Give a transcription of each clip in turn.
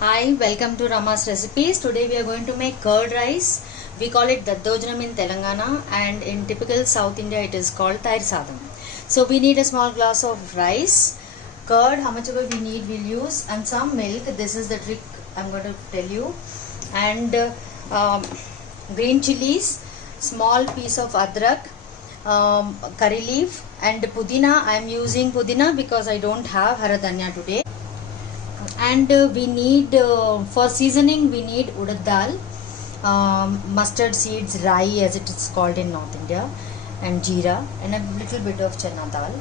Hi, welcome to Rama's Recipes. Today we are going to make curd rice. We call it Daddojanam in Telangana, and in typical South India it is called Tair Sadam. So we need a small glass of rice, curd, how much ever we need we'll use, and some milk. This is the trick I'm going to tell you. And green chilies, small piece of adrak, curry leaf, and pudina. I am using pudina because I don't have hara dhanya today. And we need for seasoning we need urad dal, mustard seeds, rai as it is called in North India, and jeera, and a little bit of chana dal,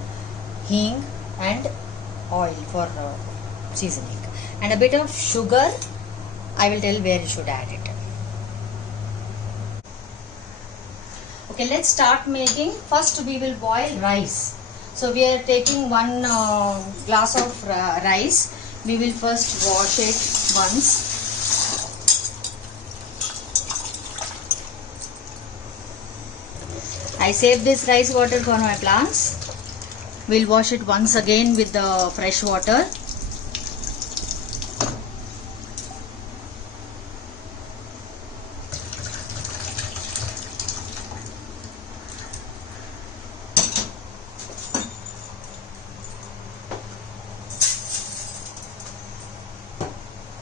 hing, and oil for seasoning, and a bit of sugar. I will tell where you should add it. Okay, let's start making. First we will boil rice. So we are taking one glass of rice. We will first wash it once. I save this rice water for my plants. We'll wash it once again with the fresh water.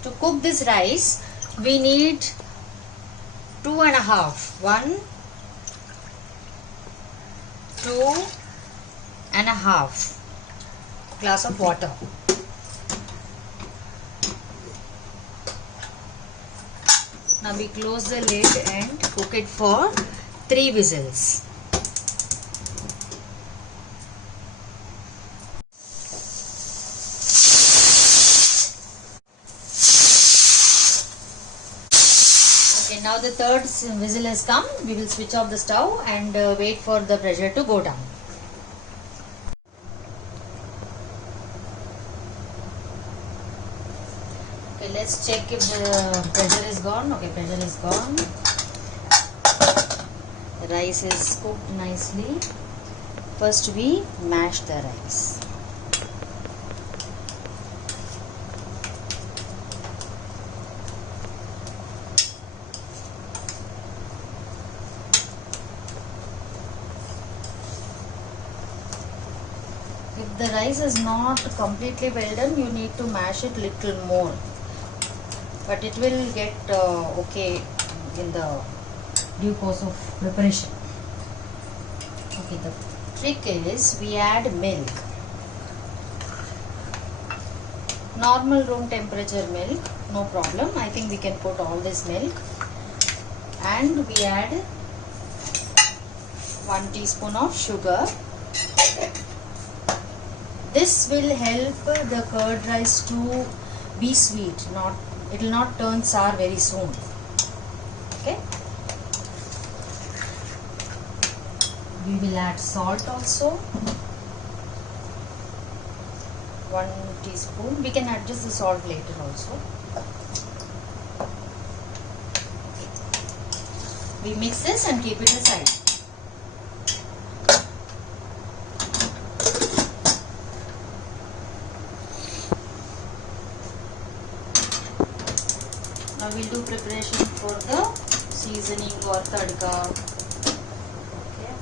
To cook this rice, we need 1, 2.5 glass of water. Now we close the lid and cook it for 3 whistles. Okay, now the third whistle has come. We will switch off the stove and wait for the pressure to go down. Okay, let's check if the pressure is gone. Okay, pressure is gone. The rice is cooked nicely. First we mash the rice. If the rice is not completely well done, you need to mash it little more, but it will get okay in the due course of preparation. Okay, the trick is we add milk, normal room temperature milk, no problem. I think we can put all this milk, and we add 1 teaspoon of sugar. This will help the curd rice to be sweet. It will not turn sour very soon. Okay. We will add salt also. 1 teaspoon. We can adjust the salt later also. We mix this and keep it aside. Now we'll do preparation for the seasoning or tadka. Okay.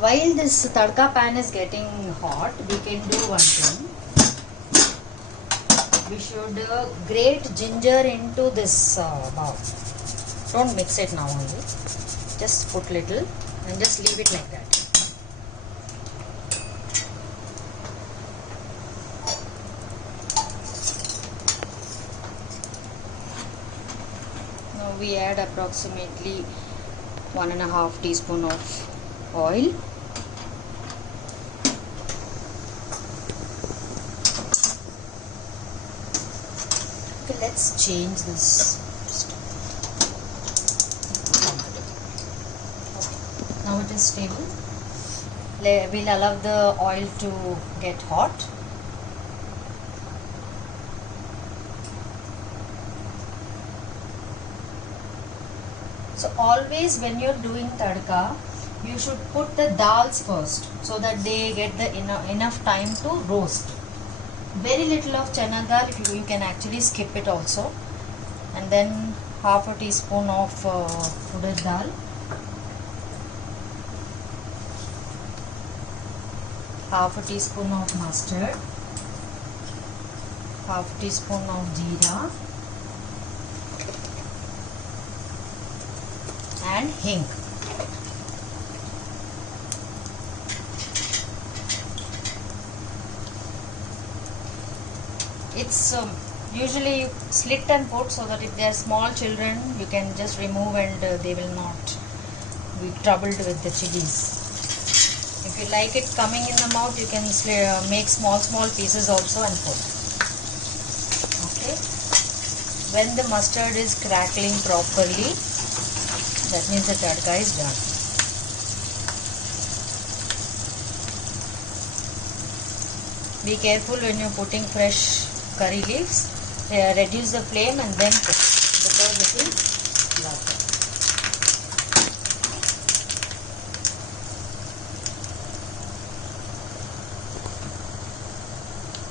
While this tadka pan is getting hot, we can do one thing. We should grate ginger into this bowl. Don't mix it now only. Just put little and just leave it like that. Now we add approximately 1.5 teaspoon of oil. Let's change this. Okay. Now it is stable. We'll allow the oil to get hot. So always when you're doing tadka, you should put the dals first so that they get the enough time to roast. Very little of chana dal, if you can actually skip it also. And then half a teaspoon of urad dal. Half a teaspoon of mustard. Half teaspoon of jeera. And hing. It's usually slit and put so that if they are small children, you can just remove and they will not be troubled with the chilies. If you like it coming in the mouth, you can make small pieces also and put. Okay. When the mustard is crackling properly, that means the tadka is done. Be careful when you're putting fresh curry leaves. Reduce the flame and then cook because it will laughter.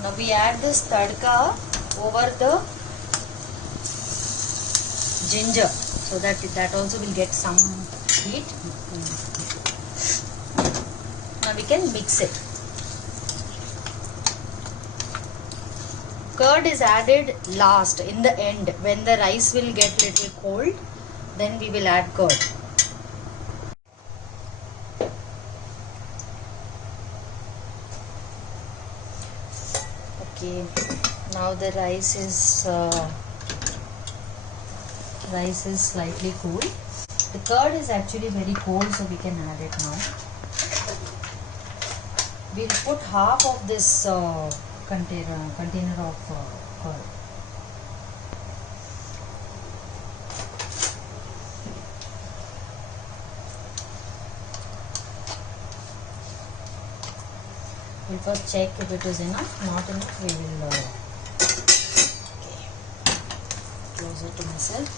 Now we add this tadka over the ginger so that also will get some heat. Now we can mix it. Curd is added last, in the end, when the rice will get little cold, then we will add curd. Okay, now the rice is slightly cool. The curd is actually very cold, so we can add it now. We'll put half of this container of curd. We'll first check if it is enough. Not enough, we will closer to myself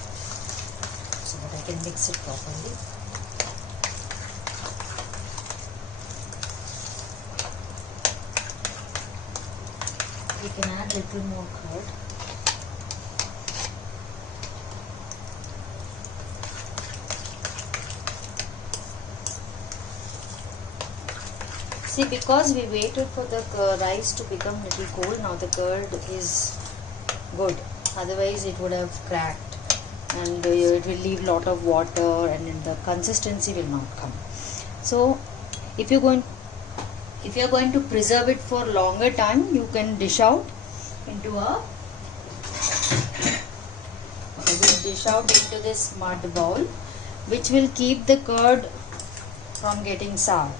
so that I can mix it properly. We can add little more curd. See, because we waited for the rice to become little cold, now the curd is good. Otherwise it would have cracked and it will leave lot of water and the consistency will not come. So if you're going to preserve it for longer time, you can dish out into this mud bowl, which will keep the curd from getting sour.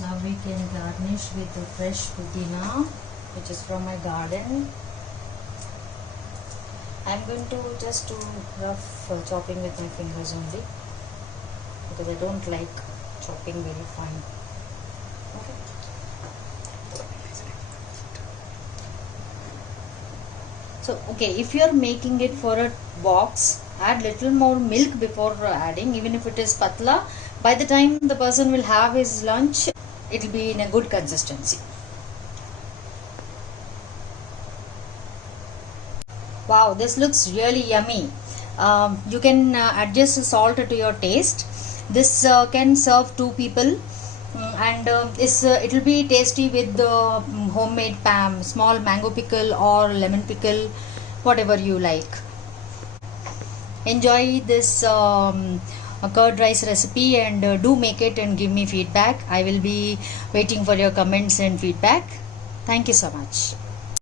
Now we can garnish with the fresh pudina, which is from my garden. I'm going to just do rough chopping with my fingers only because I don't like chopping very fine. Okay. So if you are making it for a box, add little more milk before adding, even if it is patla. By the time the person will have his lunch, it will be in a good consistency. Wow, this looks really yummy. You can adjust the salt to your taste. This can serve 2 people and it will be tasty with the homemade small mango pickle or lemon pickle, whatever you like. Enjoy this curd rice recipe and do make it and give me feedback. I will be waiting for your comments and feedback. Thank you so much.